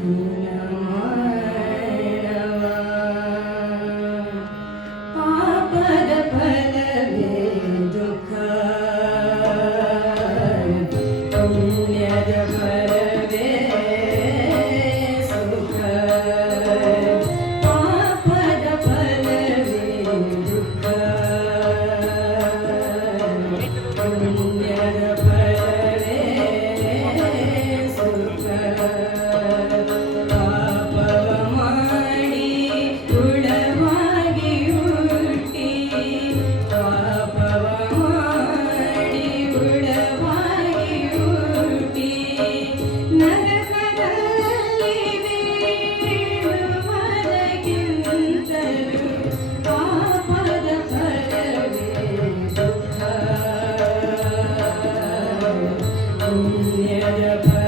Amen. പുണ്യജ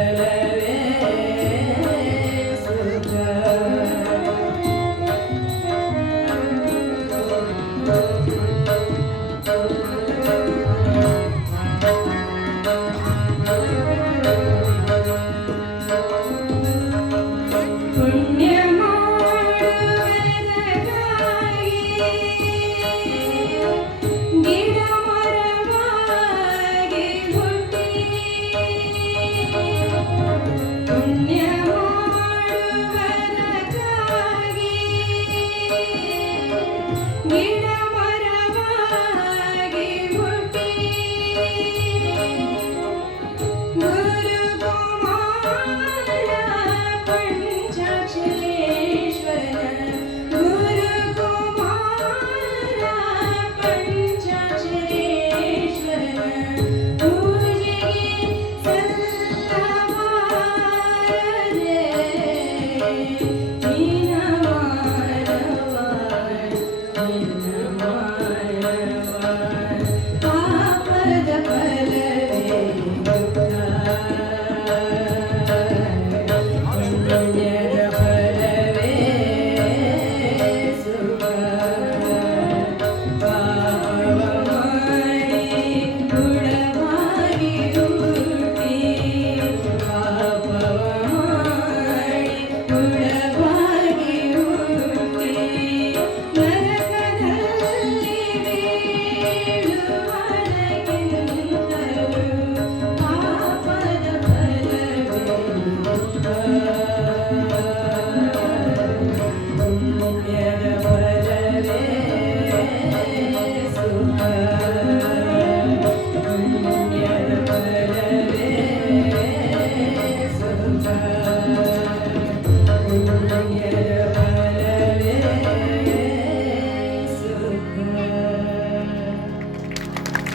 Nên. and